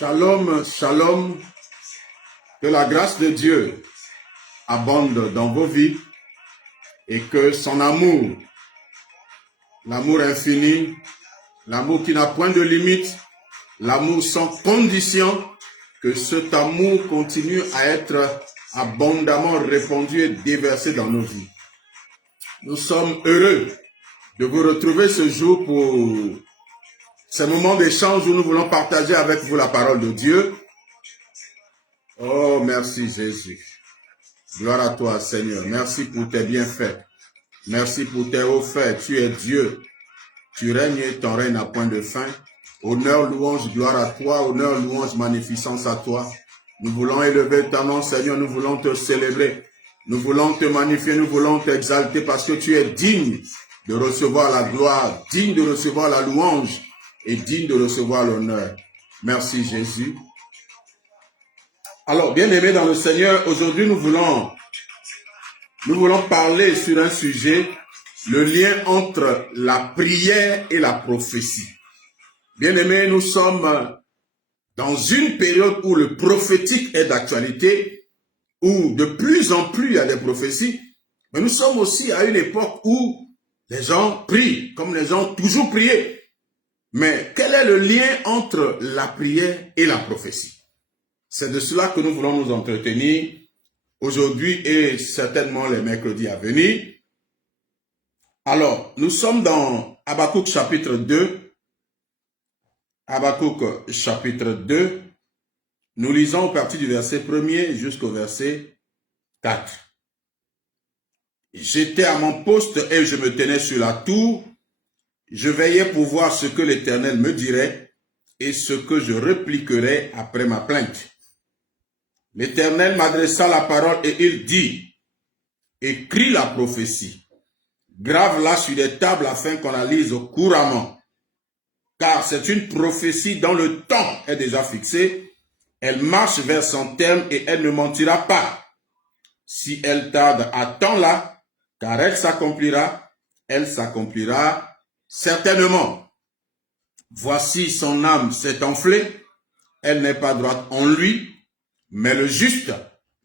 Shalom, shalom, que la grâce de Dieu abonde dans vos vies et que son amour, l'amour infini, l'amour qui n'a point de limite, l'amour sans condition, que cet amour continue à être abondamment répandu et déversé dans nos vies. Nous sommes heureux de vous retrouver ce jour pour ce moment d'échange où nous voulons partager avec vous la parole de Dieu. Oh, merci Jésus. Gloire à toi, Seigneur. Merci pour tes bienfaits. Merci pour tes hauts faits. Tu es Dieu. Tu règnes et ton règne n'a point de fin. Honneur, louange, gloire à toi. Honneur, louange, magnificence à toi. Nous voulons élever ton nom, Seigneur. Nous voulons te célébrer. Nous voulons te magnifier. Nous voulons t'exalter parce que tu es digne de recevoir la gloire, digne de recevoir la louange et digne de recevoir l'honneur. Merci Jésus. Alors, bien-aimés dans le Seigneur, aujourd'hui nous voulons parler sur un sujet, le lien entre la prière et la prophétie. Bien-aimés, nous sommes dans une période où le prophétique est d'actualité, où de plus en plus il y a des prophéties, mais nous sommes aussi à une époque où les gens prient, comme les gens ont toujours prié. Mais quel est le lien entre la prière et la prophétie? C'est de cela que nous voulons nous entretenir aujourd'hui et certainement les mercredis à venir. Alors, nous sommes dans Habakkuk chapitre 2. Habakkuk chapitre 2. Nous lisons à partir du verset 1er jusqu'au verset 4. J'étais à mon poste et je me tenais sur la tour. Je veillais pour voir ce que l'Éternel me dirait et ce que je répliquerais après ma plainte. L'Éternel m'adressa la parole et il dit, écris la prophétie, grave-la sur des tables afin qu'on la lise couramment, car c'est une prophétie dont le temps est déjà fixé, elle marche vers son terme et elle ne mentira pas. Si elle tarde, attends-la, car elle s'accomplira certainement. Voici son âme s'est enflée, elle n'est pas droite en lui, mais le juste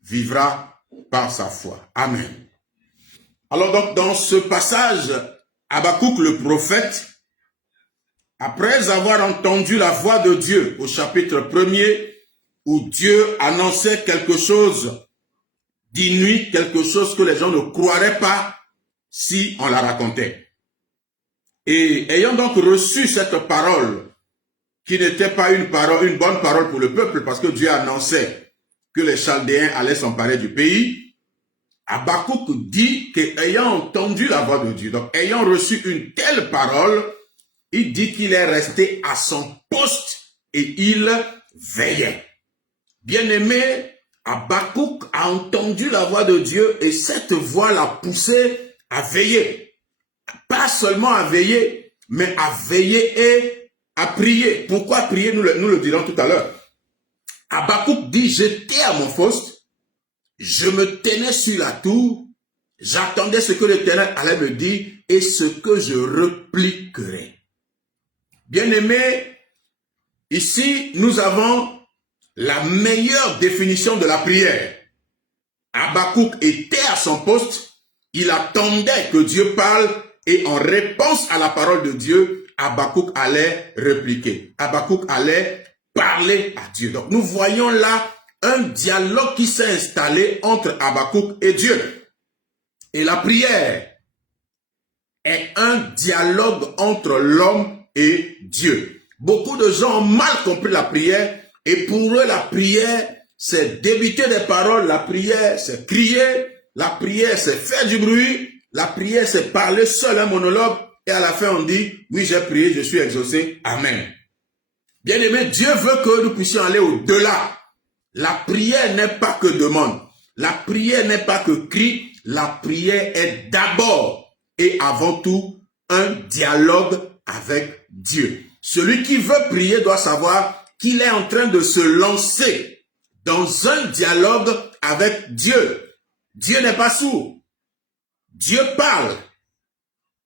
vivra par sa foi. Amen. Alors donc dans ce passage, Habakkuk le prophète, après avoir entendu la voix de Dieu au chapitre 1er, où Dieu annonçait quelque chose d'inouï, quelque chose que les gens ne croiraient pas si on la racontait. Et ayant donc reçu cette parole, qui n'était pas une bonne parole pour le peuple, parce que Dieu annonçait que les Chaldéens allaient s'emparer du pays, Habakkuk dit qu'ayant entendu la voix de Dieu, donc ayant reçu une telle parole, il dit qu'il est resté à son poste et il veillait. Bien-aimé, Habakkuk a entendu la voix de Dieu et cette voix l'a poussé à veiller. Pas seulement à veiller, mais à veiller et à prier. Pourquoi prier? Nous le dirons tout à l'heure. Habakkuk dit, j'étais à mon poste, je me tenais sur la tour, j'attendais ce que l'Éternel allait me dire et ce que je répliquerais. Bien-aimé, ici, nous avons la meilleure définition de la prière. Habakkuk était à son poste, il attendait que Dieu parle et en réponse à la parole de Dieu, Habakkuk allait répliquer. Habakkuk allait parler à Dieu. Donc nous voyons là un dialogue qui s'est installé entre Habakkuk et Dieu. Et la prière est un dialogue entre l'homme et Dieu. Beaucoup de gens ont mal compris la prière et pour eux la prière c'est débiter des paroles, la prière c'est crier, la prière c'est faire du bruit, la prière c'est parler seul un monologue et à la fin on dit oui j'ai prié, je suis exaucé, amen. Bien-aimé, Dieu veut que nous puissions aller au-delà. La prière n'est pas que demande. La prière n'est pas que cri. La prière est d'abord et avant tout un dialogue avec Dieu. Celui qui veut prier doit savoir qu'il est en train de se lancer dans un dialogue avec Dieu. Dieu n'est pas sourd. Dieu parle.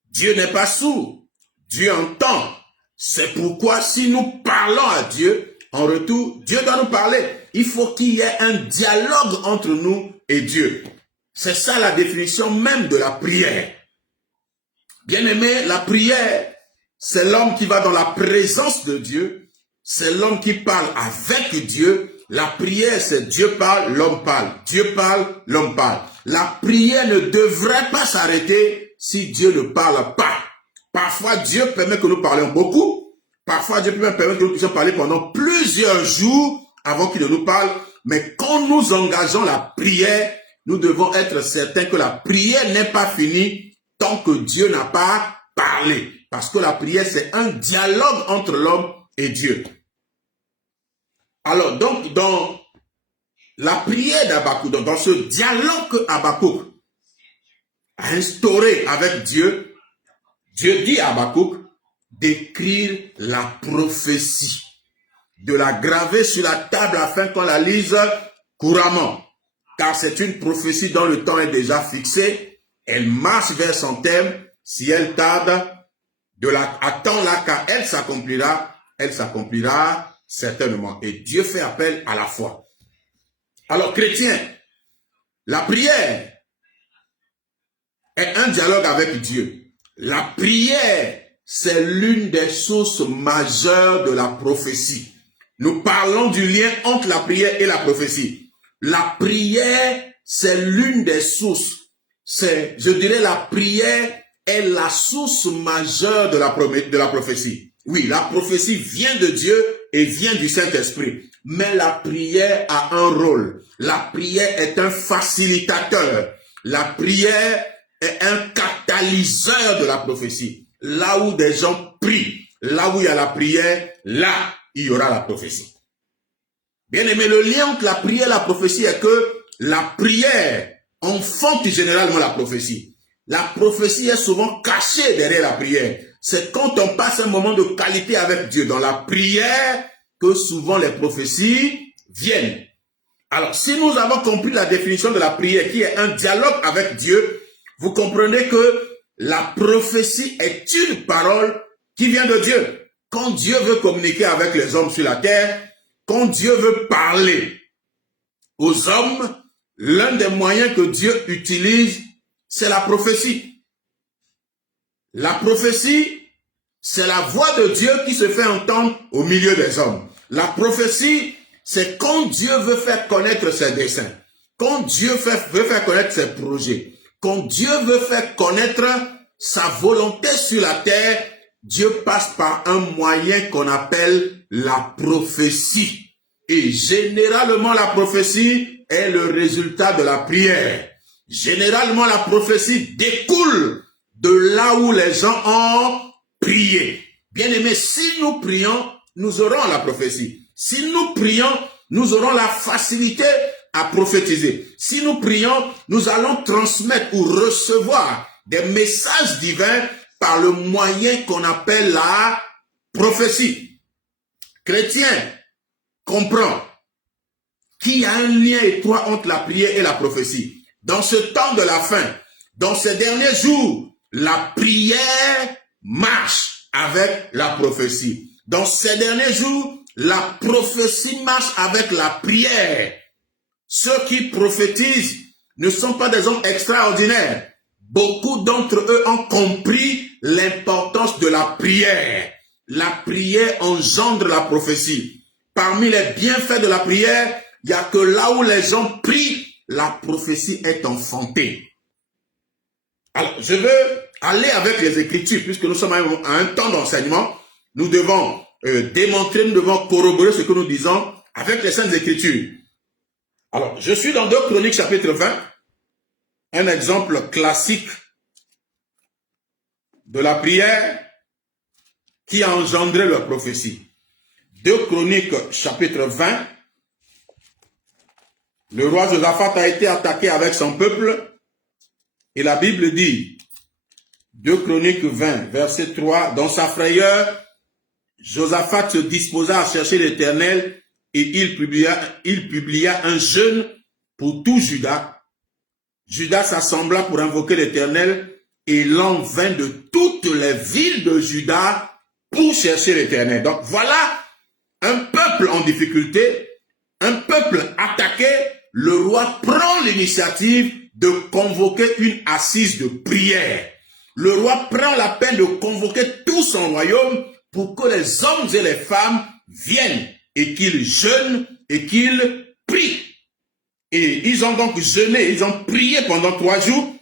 Dieu n'est pas sourd. Dieu entend. C'est pourquoi si nous parlons à Dieu, en retour, Dieu doit nous parler. Il faut qu'il y ait un dialogue entre nous et Dieu. C'est ça la définition même de la prière. Bien-aimé, la prière, c'est l'homme qui va dans la présence de Dieu. C'est l'homme qui parle avec Dieu. La prière, c'est Dieu parle, l'homme parle. Dieu parle, l'homme parle. La prière ne devrait pas s'arrêter si Dieu ne parle pas. Parfois, Dieu permet que nous parlions beaucoup. Parfois, Dieu peut même permettre que nous puissions parler pendant plusieurs jours avant qu'il ne nous parle. Mais quand nous engageons la prière, nous devons être certains que la prière n'est pas finie tant que Dieu n'a pas parlé. Parce que la prière, c'est un dialogue entre l'homme et Dieu. Alors, donc, dans la prière d'Habakkuk, dans ce dialogue que Habakkuk a instauré avec Dieu, Dieu dit à Habakkuk d'écrire la prophétie, de la graver sur la table afin qu'on la lise couramment. Car c'est une prophétie dont le temps est déjà fixé. Elle marche vers son terme. Si elle tarde, attends-la car elle s'accomplira certainement. Et Dieu fait appel à la foi. Alors, chrétien, la prière est un dialogue avec Dieu. La prière, c'est l'une des sources majeures de la prophétie. Nous parlons du lien entre la prière et la prophétie. La prière, c'est l'une des sources. Je dirais, la prière est la source majeure de la prophétie. Oui, la prophétie vient de Dieu et vient du Saint-Esprit. Mais la prière a un rôle. La prière est un facilitateur. La prière est un catalyseur de la prophétie. Là où des gens prient, là où il y a la prière, là, il y aura la prophétie. Bien aimé, le lien entre la prière et la prophétie est que la prière enfante généralement la prophétie. La prophétie est souvent cachée derrière la prière. C'est quand on passe un moment de qualité avec Dieu dans la prière que souvent les prophéties viennent. Alors, si nous avons compris la définition de la prière qui est un dialogue avec Dieu, vous comprenez que la prophétie est une parole qui vient de Dieu. Quand Dieu veut communiquer avec les hommes sur la terre, quand Dieu veut parler aux hommes, l'un des moyens que Dieu utilise, c'est la prophétie. La prophétie, c'est la voix de Dieu qui se fait entendre au milieu des hommes. La prophétie, c'est quand Dieu veut faire connaître ses desseins, quand Dieu veut faire connaître ses projets, quand Dieu veut faire connaître sa volonté sur la terre, Dieu passe par un moyen qu'on appelle la prophétie. Et généralement, la prophétie est le résultat de la prière. Généralement, la prophétie découle de là où les gens ont prié. Bien aimé, si nous prions, nous aurons la prophétie. Si nous prions, nous aurons la facilité à prophétiser. Si nous prions, nous allons transmettre ou recevoir des messages divins par le moyen qu'on appelle la prophétie. Chrétien, comprends qu'il y a un lien étroit entre la prière et la prophétie. Dans ce temps de la fin, dans ces derniers jours, la prière marche avec la prophétie. Dans ces derniers jours, la prophétie marche avec la prière. Ceux qui prophétisent ne sont pas des hommes extraordinaires. Beaucoup d'entre eux ont compris l'importance de la prière. La prière engendre la prophétie. Parmi les bienfaits de la prière, il n'y a que là où les gens prient, la prophétie est enfantée. Alors, je veux aller avec les Écritures, puisque nous sommes à un temps d'enseignement. Nous devons démontrer, nous devons corroborer ce que nous disons avec les Saintes Écritures. Alors, je suis dans 2 Chroniques chapitre 20, un exemple classique de la prière qui a engendré la prophétie. 2 Chroniques chapitre 20, le roi Josaphat a été attaqué avec son peuple et la Bible dit, 2 Chroniques 20, verset 3, dans sa frayeur, Josaphat se disposa à chercher l'Éternel et il publia un jeûne pour tout Juda. Juda s'assembla pour invoquer l'Éternel et l'en vint de toutes les villes de Juda pour chercher l'Éternel. Donc voilà un peuple peuple en difficulté, un peuple attaqué, le roi prend l'initiative de convoquer une assise de prière. Le roi prend la peine de convoquer tout son royaume pour que les hommes et les femmes viennent et qu'ils jeûnent et qu'ils prient. Et ils ont donc jeûné, ils ont prié pendant 3 jours.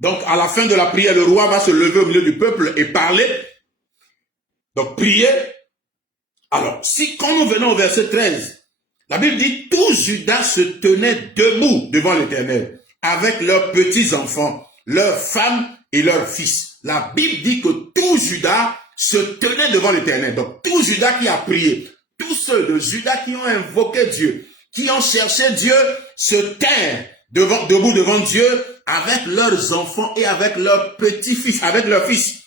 Donc à la fin de la prière, le roi va se lever au milieu du peuple et parler. Donc prier. Alors, quand nous venons au verset 13, la Bible dit, tout Juda se tenait debout devant l'Éternel, avec leurs petits-enfants, leurs femmes et leurs fils. La Bible dit que tout Juda se tenait devant l'Éternel. Donc, tout Juda qui a prié, tous ceux de Juda qui ont invoqué Dieu, qui ont cherché Dieu, se tinrent debout devant Dieu avec leurs enfants et avec leurs petits-fils, avec leurs fils.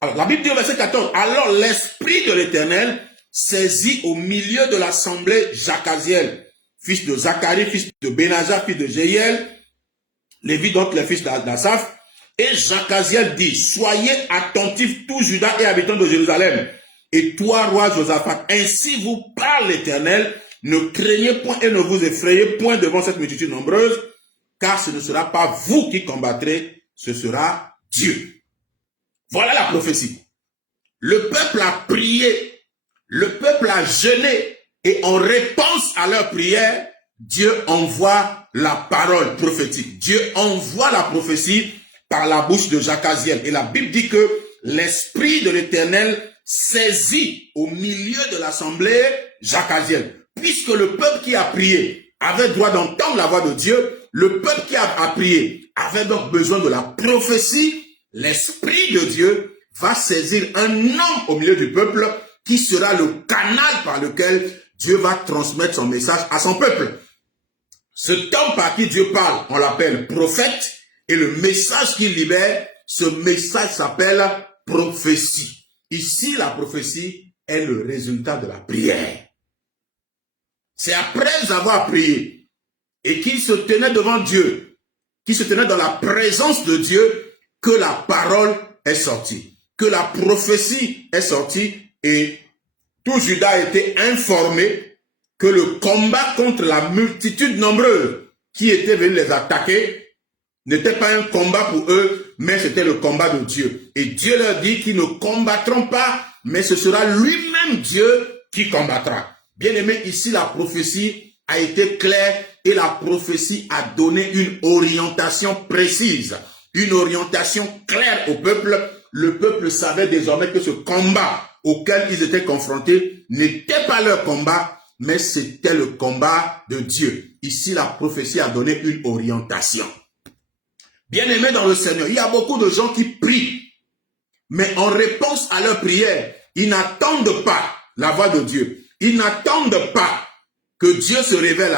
Alors, la Bible dit au verset 14, alors l'Esprit de l'Éternel saisit au milieu de l'assemblée Jacaziel, fils de Zacharie, fils de Benaja, fils de Jéhiel, Lévi, donc les fils d'Asaph, et Jacaziel dit, soyez attentifs tous Juda et habitants de Jérusalem, et toi, roi Josaphat, ainsi vous parle l'Éternel, ne craignez point et ne vous effrayez point devant cette multitude nombreuse, car ce ne sera pas vous qui combattrez, ce sera Dieu. Voilà la prophétie. Le peuple a prié, le peuple a jeûné, et en réponse à leur prière, Dieu envoie la parole prophétique. Dieu envoie la prophétie par la bouche de Jacaziel. Et la Bible dit que l'Esprit de l'Éternel saisit au milieu de l'assemblée Jacaziel. Puisque le peuple qui a prié avait droit d'entendre la voix de Dieu, le peuple qui a prié avait donc besoin de la prophétie. L'Esprit de Dieu va saisir un homme au milieu du peuple qui sera le canal par lequel Dieu va transmettre son message à son peuple. Cet homme par qui Dieu parle, on l'appelle prophète, et le message qu'il libère, ce message s'appelle prophétie. Ici, la prophétie est le résultat de la prière. C'est après avoir prié et qu'il se tenait devant Dieu, qu'il se tenait dans la présence de Dieu, que la parole est sortie, que la prophétie est sortie, et tout Juda a été informé que le combat contre la multitude nombreuse qui était venue les attaquer n'était pas un combat pour eux, mais c'était le combat de Dieu. Et Dieu leur dit qu'ils ne combattront pas, mais ce sera lui-même Dieu qui combattra. Bien aimé, ici la prophétie a été claire et la prophétie a donné une orientation précise, une orientation claire au peuple. Le peuple savait désormais que ce combat auquel ils étaient confrontés n'était pas leur combat, mais c'était le combat de Dieu. Ici, la prophétie a donné une orientation. Bien-aimés dans le Seigneur, il y a beaucoup de gens qui prient, mais en réponse à leur prière, ils n'attendent pas la voix de Dieu. Ils n'attendent pas que Dieu se révèle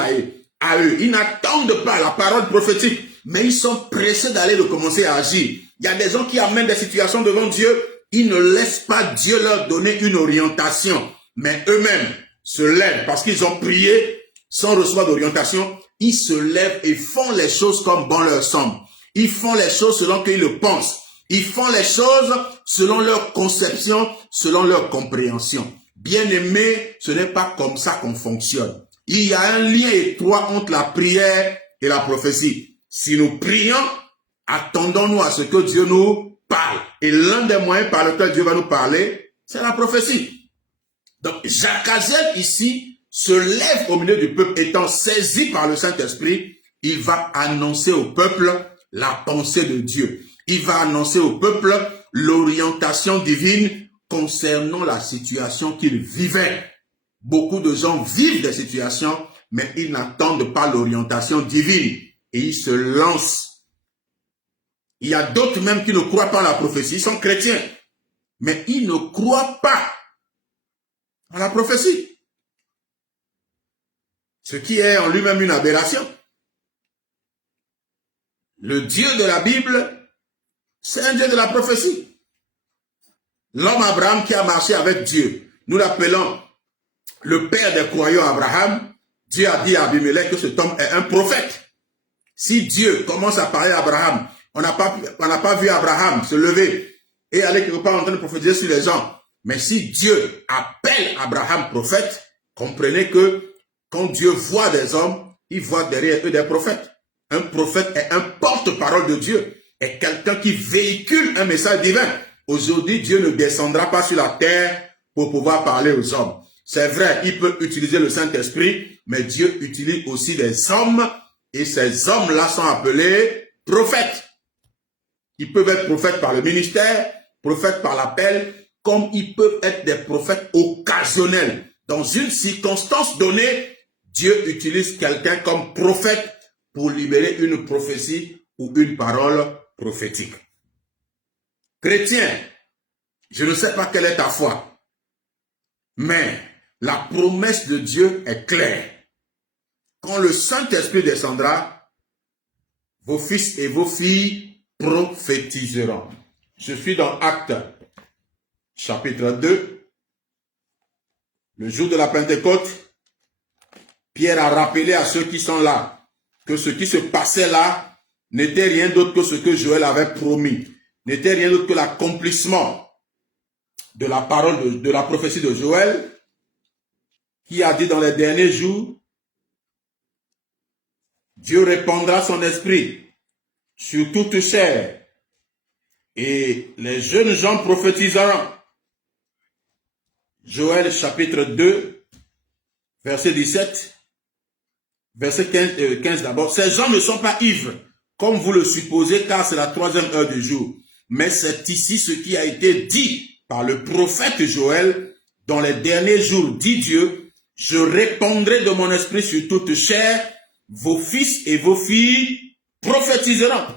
à eux. Ils n'attendent pas la parole prophétique, mais ils sont pressés d'aller de commencer à agir. Il y a des gens qui amènent des situations devant Dieu, ils ne laissent pas Dieu leur donner une orientation, mais eux-mêmes se lèvent parce qu'ils ont prié sans recevoir d'orientation. Ils se lèvent et font les choses comme bon leur semble. Ils font les choses selon qu'ils le pensent. Ils font les choses selon leur conception, selon leur compréhension. Bien-aimés, ce n'est pas comme ça qu'on fonctionne. Il y a un lien étroit entre la prière et la prophétie. Si nous prions, attendons-nous à ce que Dieu nous parle. Et l'un des moyens par lesquels Dieu va nous parler, c'est la prophétie. Donc, Jacaziel ici se lève au milieu du peuple, étant saisi par le Saint-Esprit. Il va annoncer au peuple la pensée de Dieu. Il va annoncer au peuple l'orientation divine concernant la situation qu'il vivait. Beaucoup de gens vivent des situations, mais ils n'attendent pas l'orientation divine et ils se lancent. Il y a d'autres même qui ne croient pas à la prophétie, ils sont chrétiens, mais ils ne croient pas à la prophétie. Ce qui est en lui-même une aberration. Le Dieu de la Bible, c'est un Dieu de la prophétie. L'homme Abraham qui a marché avec Dieu, nous l'appelons le père des croyants Abraham. Dieu a dit à Abimelech que cet homme est un prophète. Si Dieu commence à parler à Abraham, on n'a pas vu Abraham se lever et aller quelque part en train de prophétiser sur les gens. Mais si Dieu appelle Abraham prophète, comprenez que quand Dieu voit des hommes, il voit derrière eux des prophètes. Un prophète est un porte-parole de Dieu, est quelqu'un qui véhicule un message divin. Aujourd'hui, Dieu ne descendra pas sur la terre pour pouvoir parler aux hommes. C'est vrai, il peut utiliser le Saint-Esprit, mais Dieu utilise aussi des hommes, et ces hommes-là sont appelés prophètes. Ils peuvent être prophètes par le ministère, prophètes par l'appel, comme ils peuvent être des prophètes occasionnels. Dans une circonstance donnée, Dieu utilise quelqu'un comme prophète pour libérer une prophétie ou une parole prophétique. Chrétien, je ne sais pas quelle est ta foi, mais la promesse de Dieu est claire. Quand le Saint-Esprit descendra, vos fils et vos filles prophétiseront. Je suis dans Actes, chapitre 2. Le jour de la Pentecôte, Pierre a rappelé à ceux qui sont là que ce qui se passait là n'était rien d'autre que ce que Joël avait promis, n'était rien d'autre que l'accomplissement de la parole de la prophétie de Joël, qui a dit dans les derniers jours, Dieu répandra son esprit sur toute chair et les jeunes gens prophétiseront. Joël chapitre 2, verset 17, verset 15 d'abord. Ces gens ne sont pas ivres, comme vous le supposez, car c'est la 3e heure du jour. Mais c'est ici ce qui a été dit par le prophète Joël. Dans les derniers jours, dit Dieu, je répandrai de mon esprit sur toute chair, vos fils et vos filles prophétiseront.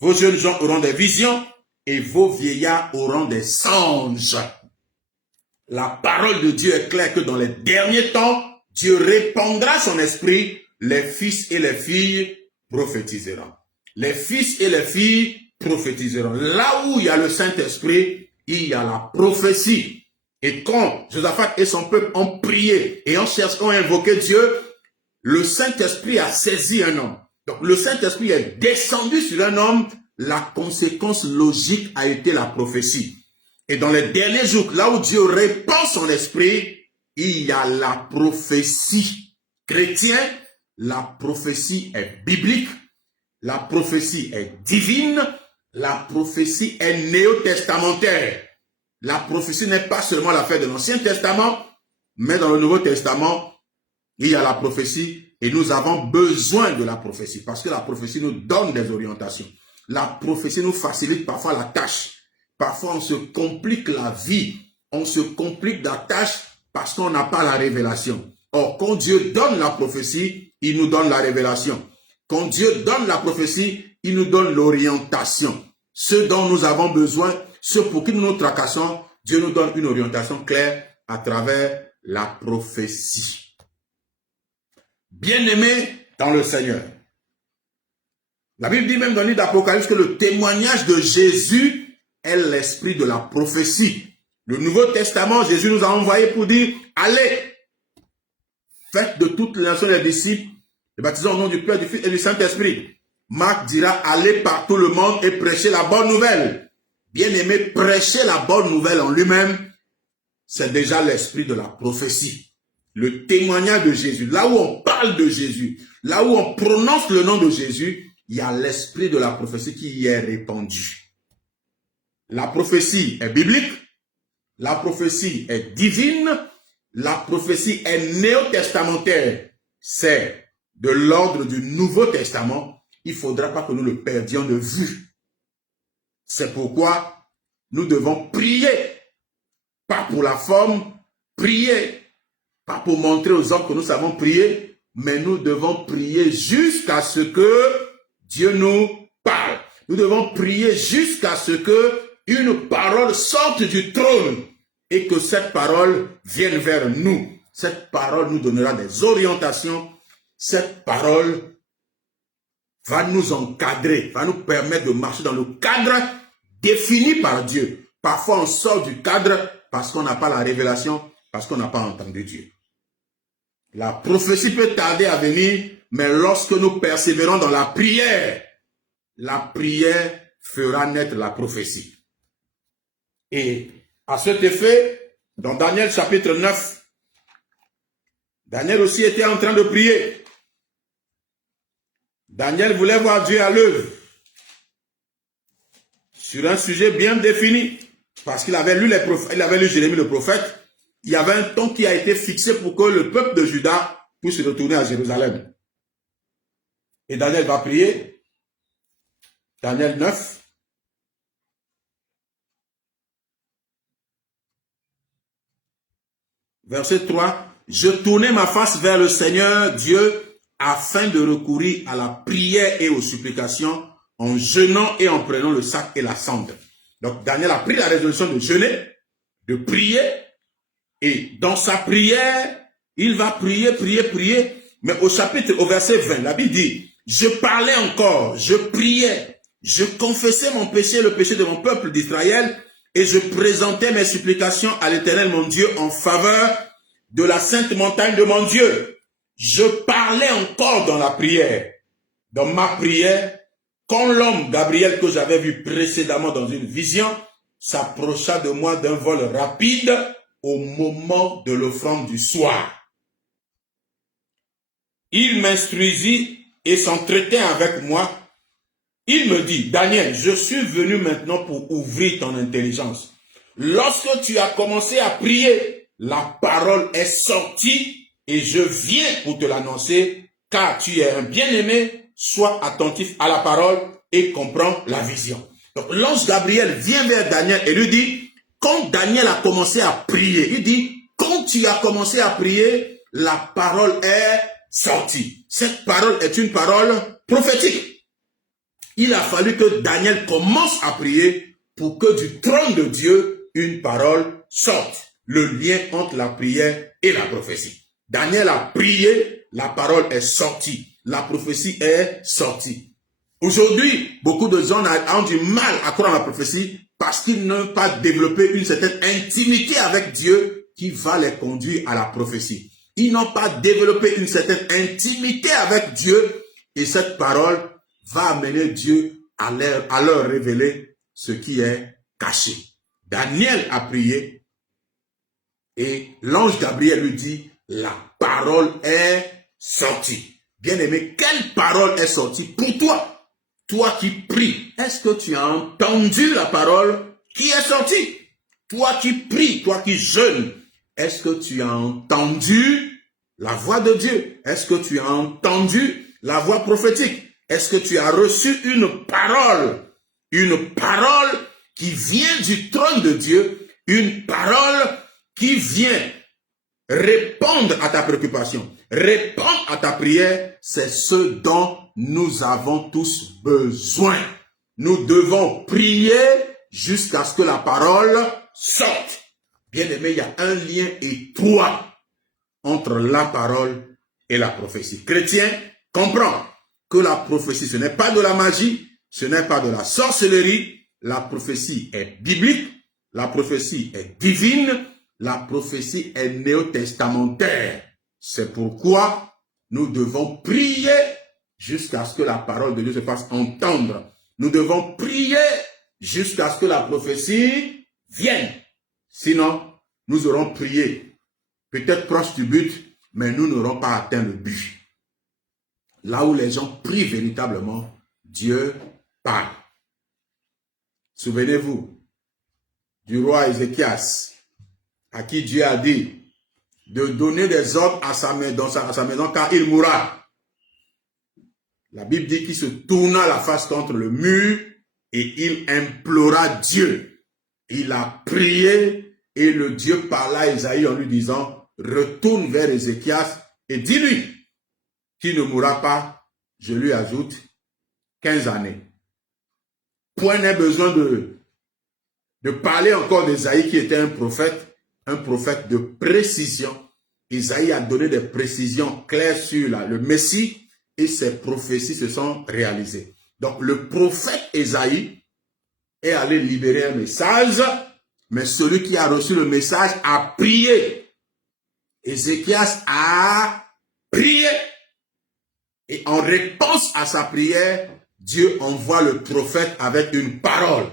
Vos jeunes gens auront des visions et vos vieillards auront des songes. La parole de Dieu est claire que dans les derniers temps, Dieu répandra son esprit, les fils et les filles prophétiseront. Les fils et les filles prophétiseront. Là où il y a le Saint-Esprit, il y a la prophétie. Et quand Josaphat et son peuple ont prié et ont invoqué Dieu, le Saint-Esprit a saisi un homme. Donc le Saint-Esprit est descendu sur un homme. La conséquence logique a été la prophétie. Et dans les derniers jours, là où Dieu répand son esprit, il y a la prophétie. Chrétien, la prophétie est biblique, la prophétie est divine, la prophétie est néo-testamentaire. La prophétie n'est pas seulement l'affaire de l'Ancien Testament, mais dans le Nouveau Testament, il y a la prophétie et nous avons besoin de la prophétie parce que la prophétie nous donne des orientations. La prophétie nous facilite parfois la tâche. Parfois, on se complique la vie, on se complique la tâche parce qu'on n'a pas la révélation. Or, quand Dieu donne la prophétie, il nous donne la révélation. Quand Dieu donne la prophétie, il nous donne l'orientation. Ce dont nous avons besoin, ce pour qui nous nous tracassons, Dieu nous donne une orientation claire à travers la prophétie. Bien-aimés dans le Seigneur. La Bible dit même dans le livre d'Apocalypse que le témoignage de Jésus est l'esprit de la prophétie. Le Nouveau Testament, Jésus nous a envoyé pour dire, allez, faites de toutes les nations les disciples, les baptisons au nom du Père, du Fils et du Saint-Esprit. Marc dira, allez par tout le monde et prêchez la bonne nouvelle. Bien-aimé, prêcher la bonne nouvelle en lui-même, c'est déjà l'esprit de la prophétie. Le témoignage de Jésus, là où on parle de Jésus, là où on prononce le nom de Jésus, il y a l'esprit de la prophétie qui y est répandu. La prophétie est biblique, la prophétie est divine, la prophétie est néo-testamentaire. C'est de l'ordre du Nouveau Testament. Il ne faudra pas que nous le perdions de vue. C'est pourquoi nous devons prier, pas pour la forme, prier, pas pour montrer aux hommes que nous savons prier, mais nous devons prier jusqu'à ce que Dieu nous parle. Nous devons prier jusqu'à ce que une parole sorte du trône et que cette parole vienne vers nous. Cette parole nous donnera des orientations. Cette parole va nous encadrer, va nous permettre de marcher dans le cadre défini par Dieu. Parfois, on sort du cadre parce qu'on n'a pas la révélation, parce qu'on n'a pas entendu Dieu. La prophétie peut tarder à venir, mais lorsque nous persévérons dans la prière fera naître la prophétie. Et à cet effet, Dans Daniel chapitre 9, Daniel aussi était en train de prier. Daniel voulait voir Dieu à l'œuvre sur un sujet bien défini. Parce qu'il avait lu Jérémie le prophète. Il y avait un temps qui a été fixé pour que le peuple de Juda puisse retourner à Jérusalem. Et Daniel va prier. Daniel 9. Verset 3. Je tournai ma face vers le Seigneur Dieu afin de recourir à la prière et aux supplications en jeûnant et en prenant le sac et la cendre. Donc Daniel a pris la résolution de jeûner, de prier, et dans sa prière, il va prier, mais au verset 20, la Bible dit, je parlais encore, je priais, je confessais mon péché, le péché de mon peuple d'Israël, et je présentais mes supplications à l'Éternel mon Dieu en faveur de la sainte montagne de mon Dieu. Je parlais encore dans la prière, dans ma prière, quand l'homme Gabriel que j'avais vu précédemment dans une vision s'approcha de moi d'un vol rapide au moment de l'offrande du soir. Il m'instruisit et s'entretint avec moi. Il me dit, Daniel, je suis venu maintenant pour ouvrir ton intelligence. Lorsque tu as commencé à prier, la parole est sortie et je viens pour te l'annoncer, car tu es un bien-aimé, sois attentif à la parole et comprends la vision. Donc l'ange Gabriel vient vers Daniel et lui dit, quand Daniel a commencé à prier, il dit, quand tu as commencé à prier, la parole est sortie. Cette parole est une parole prophétique. Il a fallu que Daniel commence à prier pour que du trône de Dieu, une parole sorte. Le lien entre la prière et la prophétie. Daniel a prié, la parole est sortie. La prophétie est sortie. Aujourd'hui, beaucoup de gens ont du mal à croire en la prophétie parce qu'ils n'ont pas développé une certaine intimité avec Dieu qui va les conduire à la prophétie. Ils n'ont pas développé une certaine intimité avec Dieu et cette parole va amener Dieu à leur révéler ce qui est caché. Daniel a prié et l'ange Gabriel lui dit, la parole est sortie. Bien-aimé, quelle parole est sortie pour toi? Toi qui pries, est-ce que tu as entendu la parole qui est sortie? Toi qui pries, toi qui jeûnes, est-ce que tu as entendu la voix de Dieu? Est-ce que tu as entendu la voix prophétique? Est-ce que tu as reçu une parole qui vient du trône de Dieu, une parole qui vient répondre à ta préoccupation, répondre à ta prière? C'est ce dont nous avons tous besoin. Nous devons prier jusqu'à ce que la parole sorte. Bien aimé, il y a un lien étroit entre la parole et la prophétie. Chrétien, comprends que la prophétie, ce n'est pas de la magie, ce n'est pas de la sorcellerie. La prophétie est biblique, la prophétie est divine, la prophétie est néo-testamentaire. C'est pourquoi nous devons prier jusqu'à ce que la parole de Dieu se fasse entendre. Nous devons prier jusqu'à ce que la prophétie vienne. Sinon, nous aurons prié, peut-être proche du but, mais nous n'aurons pas atteint le but. Là où les gens prient véritablement, Dieu parle. Souvenez-vous du roi Ézéchias, à qui Dieu a dit de donner des ordres à sa maison car il mourra. La Bible dit qu'il se tourna la face contre le mur et il implora Dieu. Il a prié et le Dieu parla à Isaïe en lui disant, retourne vers Ézéchias et dis-lui qu'il ne mourra pas, je lui ajoute 15 années. Point n'est besoin de parler encore d'Isaïe qui était un prophète de précision. Isaïe a donné des précisions claires sur le Messie et ses prophéties se sont réalisées. Donc le prophète Isaïe est allé libérer un message, mais celui qui a reçu le message a prié. Ézéchias a prié. Et en réponse à sa prière, Dieu envoie le prophète avec une parole.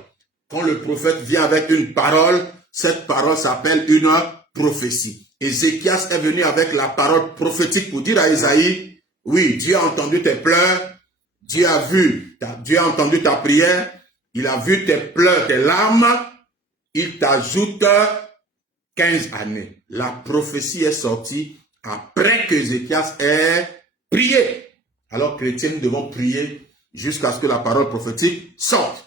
Quand le prophète vient avec une parole, Cette parole s'appelle une prophétie. Ézéchias est venu avec la parole prophétique pour dire à Isaïe, oui, Dieu a entendu tes pleurs, Dieu a entendu ta prière, il a vu tes pleurs, tes larmes, il t'ajoute 15 années. La prophétie est sortie après que Ézéchias ait prié. Alors, chrétiens, nous devons prier jusqu'à ce que la parole prophétique sorte.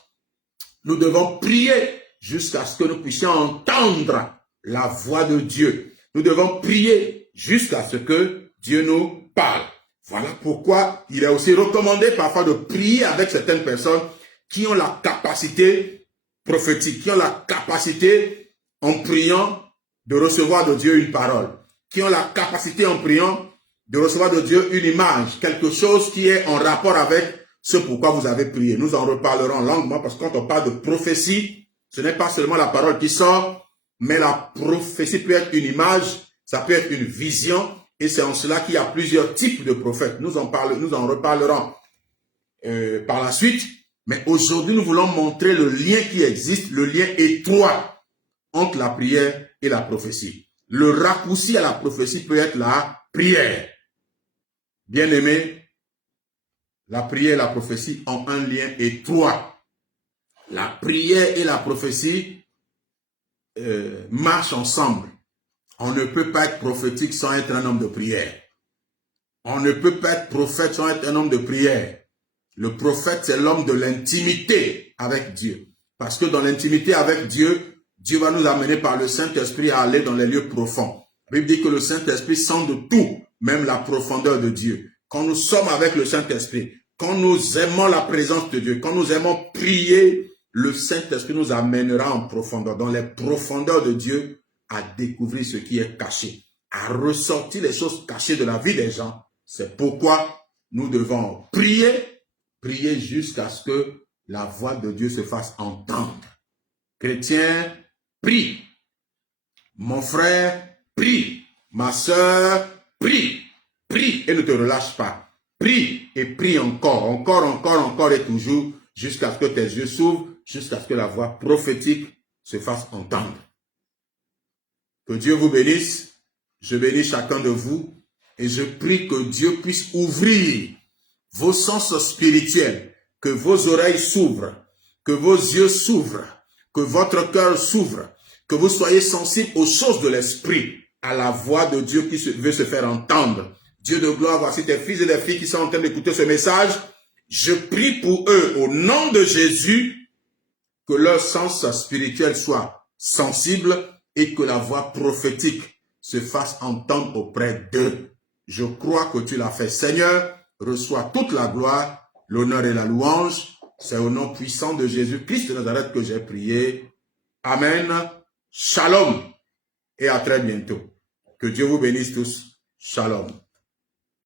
Nous devons prier jusqu'à ce que nous puissions entendre la voix de Dieu. Nous devons prier jusqu'à ce que Dieu nous parle. Voilà pourquoi il est aussi recommandé parfois de prier avec certaines personnes qui ont la capacité prophétique, qui ont la capacité en priant de recevoir de Dieu une parole, qui ont la capacité en priant de recevoir de Dieu une image, quelque chose qui est en rapport avec ce pourquoi vous avez prié. Nous en reparlerons longuement parce que quand on parle de prophétie, ce n'est pas seulement la parole qui sort, mais la prophétie peut être une image, ça peut être une vision, et c'est en cela qu'il y a plusieurs types de prophètes. Nous en reparlerons par la suite, mais aujourd'hui nous voulons montrer le lien qui existe, le lien étroit entre la prière et la prophétie. Le raccourci à la prophétie peut être la prière. Bien-aimés, la prière et la prophétie ont un lien étroit. La prière et la prophétie marchent ensemble. On ne peut pas être prophétique sans être un homme de prière. On ne peut pas être prophète sans être un homme de prière. Le prophète, c'est l'homme de l'intimité avec Dieu. Parce que dans l'intimité avec Dieu, Dieu va nous amener par le Saint-Esprit à aller dans les lieux profonds. La Bible dit que le Saint-Esprit sent de tout, même la profondeur de Dieu. Quand nous sommes avec le Saint-Esprit, quand nous aimons la présence de Dieu, quand nous aimons prier, le Saint-Esprit nous amènera en profondeur, dans les profondeurs de Dieu, à découvrir ce qui est caché, à ressortir les choses cachées de la vie des gens. C'est pourquoi nous devons prier jusqu'à ce que la voix de Dieu se fasse entendre. Chrétien, prie. Mon frère, prie. Ma sœur, prie. Prie et ne te relâche pas. Prie et prie encore et toujours, jusqu'à ce que tes yeux s'ouvrent, jusqu'à ce que la voix prophétique se fasse entendre. Que Dieu vous bénisse. Je bénis chacun de vous et je prie que Dieu puisse ouvrir vos sens spirituels, que vos oreilles s'ouvrent, que vos yeux s'ouvrent, que votre cœur s'ouvre, que vous soyez sensibles aux choses de l'esprit, à la voix de Dieu qui veut se faire entendre. Dieu de gloire, voici tes fils et tes filles qui sont en train d'écouter ce message. Je prie pour eux au nom de Jésus, que leur sens spirituel soit sensible et que la voix prophétique se fasse entendre auprès d'eux. Je crois que tu l'as fait. Seigneur, reçois toute la gloire, l'honneur et la louange. C'est au nom puissant de Jésus-Christ de Nazareth que j'ai prié. Amen. Shalom. Et à très bientôt. Que Dieu vous bénisse tous. Shalom.